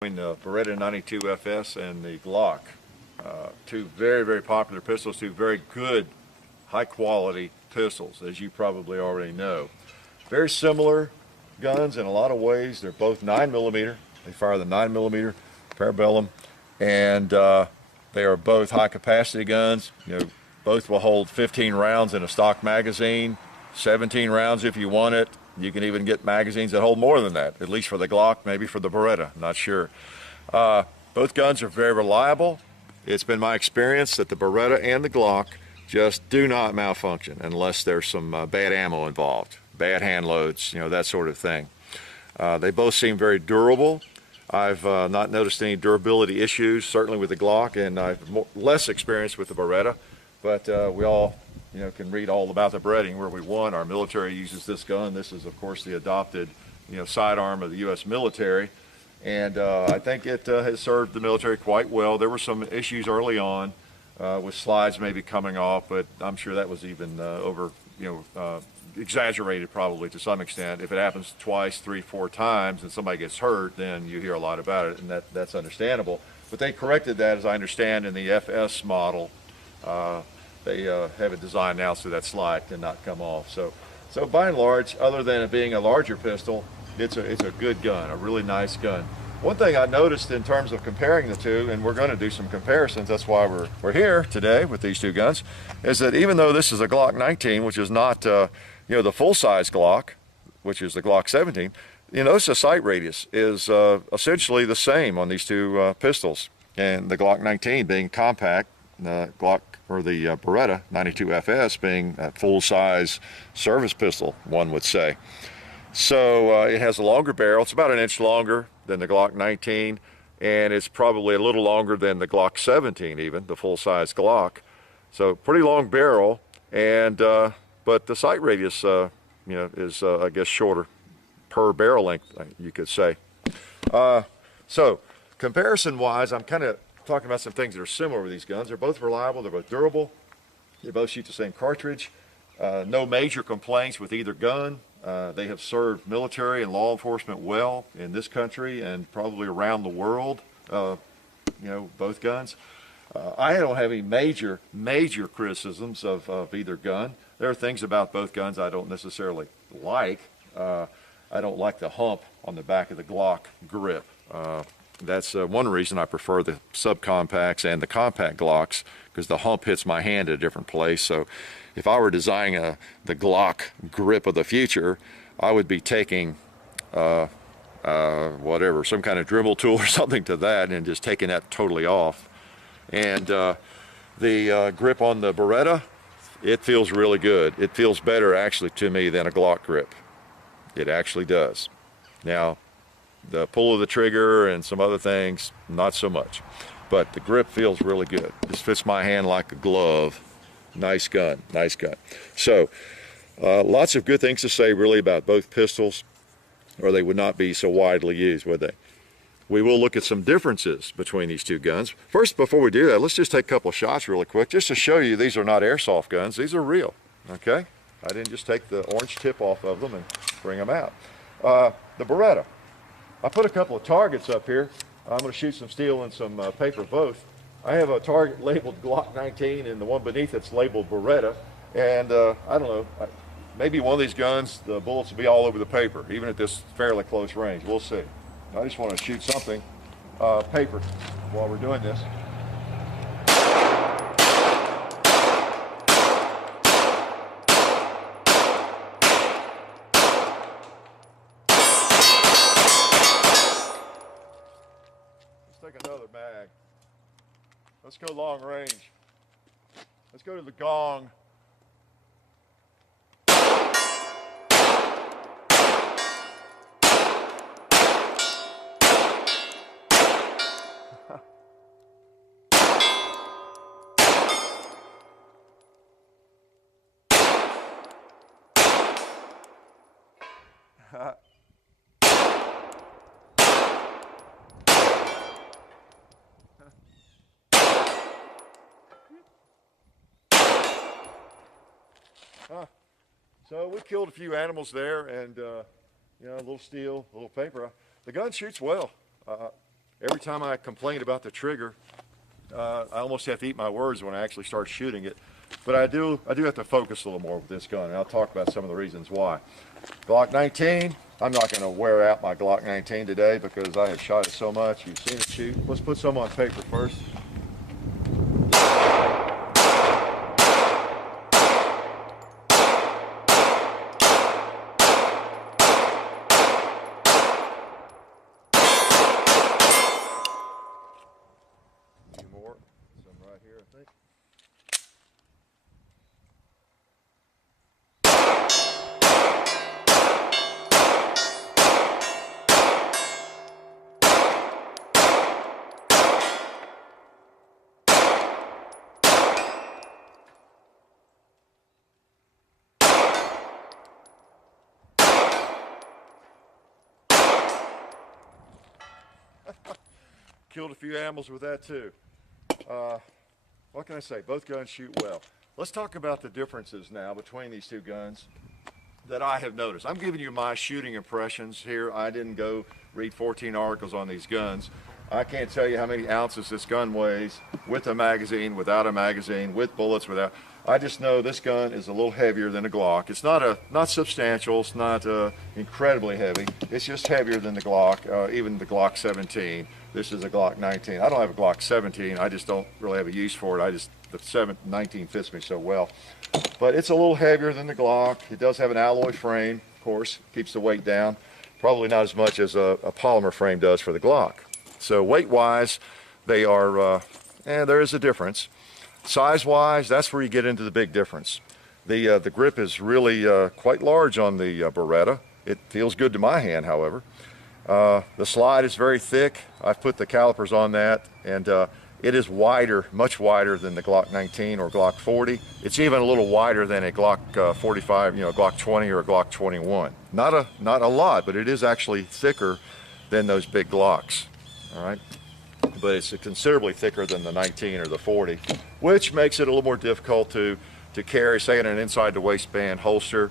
Between the Beretta 92 FS and the Glock. Two very, very popular pistols, two very good, high quality pistols, as you probably already know. Very similar guns in a lot of ways. They're both 9mm. They fire the 9mm Parabellum, and they are both high capacity guns. Both will hold 15 rounds in a stock magazine, 17 rounds if you want it. You can even get magazines that hold more than that, at least for the Glock, maybe for the Beretta, not sure. Both guns are very reliable. It's been my experience that the Beretta and the Glock just do not malfunction unless there's some bad ammo involved, bad hand loads, that sort of thing. They both seem very durable. I've not noticed any durability issues, certainly with the Glock, and I've less experience with the Beretta, but we all can read all about the Beretta where we won. Our military uses this gun. This is, of course, the adopted, sidearm of the U.S. military, and I think it has served the military quite well. There were some issues early on with slides maybe coming off, but I'm sure that was even exaggerated probably to some extent. If it happens twice, 3, 4 times, and somebody gets hurt, then you hear a lot about it, and that's understandable. But they corrected that, as I understand, in the FS model. They have it designed now so that slide cannot come off. So by and large, other than it being a larger pistol, it's a good gun, a really nice gun. One thing I noticed in terms of comparing the two, and we're going to do some comparisons, that's why we're here today with these two guns, is that even though this is a Glock 19, which is not the full-size Glock, which is the Glock 17, notice the sight radius is essentially the same on these two pistols, and the Glock 19 being compact, the Glock or the Beretta 92 FS being a full-size service pistol, one would say. So it has a longer barrel. It's about an inch longer than the Glock 19, and it's probably a little longer than the Glock 17, even the full-size Glock. So pretty long barrel, and but the sight radius, is I guess shorter per barrel length, you could say. So comparison-wise, I'm kind of talking about some things that are similar with these guns. They're both reliable. They're both durable. They both shoot the same cartridge. No major complaints with either gun. They have served military and law enforcement well in this country and probably around the world, both guns. I don't have any major criticisms of either gun. There are things about both guns I don't necessarily like. I don't like the hump on the back of the Glock grip. That's one reason I prefer the subcompacts and the compact Glocks, because the hump hits my hand at a different place. So if I were designing the Glock grip of the future, I would be taking whatever, some kind of Dremel tool or something to that and just taking that totally off. And the grip on the Beretta, it feels really good. It feels better actually to me than a Glock grip. It actually does. Now, the pull of the trigger and some other things, not so much. But the grip feels really good. This fits my hand like a glove. Nice gun, nice gun. So, lots of good things to say really about both pistols, or they would not be so widely used, would they? We will look at some differences between these two guns. First, before we do that, let's just take a couple of shots really quick, just to show you these are not airsoft guns. These are real, okay? I didn't just take the orange tip off of them and bring them out. The Beretta. I put a couple of targets up here. I'm going to shoot some steel and some paper both. I have a target labeled Glock 19 and the one beneath it's labeled Beretta. And I don't know, maybe one of these guns, the bullets will be all over the paper, even at this fairly close range. We'll see. I just want to shoot something paper while we're doing this. Take another mag. Let's go long range. Let's go to the gong. So we killed a few animals there, and a little steel, a little paper. The gun shoots well. every time I complain about the trigger, I almost have to eat my words when I actually start shooting it. But I do have to focus a little more with this gun, and I'll talk about some of the reasons why. Glock 19, I'm not going to wear out my Glock 19 today because I have shot it so much. You've seen it shoot. Let's put some on paper first. A few more, some right here, I think. Killed a few animals with that too. What can I say? Both guns shoot well. Let's talk about the differences now between these two guns that I have noticed. I'm giving you my shooting impressions here. I didn't go read 14 articles on these guns. I can't tell you how many ounces this gun weighs with a magazine, without a magazine, with bullets, without. I just know this gun is a little heavier than a Glock. It's not substantial. It's not incredibly heavy. It's just heavier than the Glock, even the Glock 17. This is a Glock 19. I don't have a Glock 17. I just don't really have a use for it. The 19 fits me so well. But it's a little heavier than the Glock. It does have an alloy frame, of course, keeps the weight down. Probably not as much as a polymer frame does for the Glock. So weight-wise, they are, there is a difference. Size-wise, that's where you get into the big difference. The grip is really quite large on the Beretta. It feels good to my hand, however. The slide is very thick. I've put the calipers on that, and it is wider, much wider than the Glock 19 or Glock 40. It's even a little wider than a Glock 45, Glock 20 or a Glock 21. Not a lot, but it is actually thicker than those big Glocks. All right, but it's considerably thicker than the 19 or the 40, which makes it a little more difficult to carry, say, in an inside the waistband holster.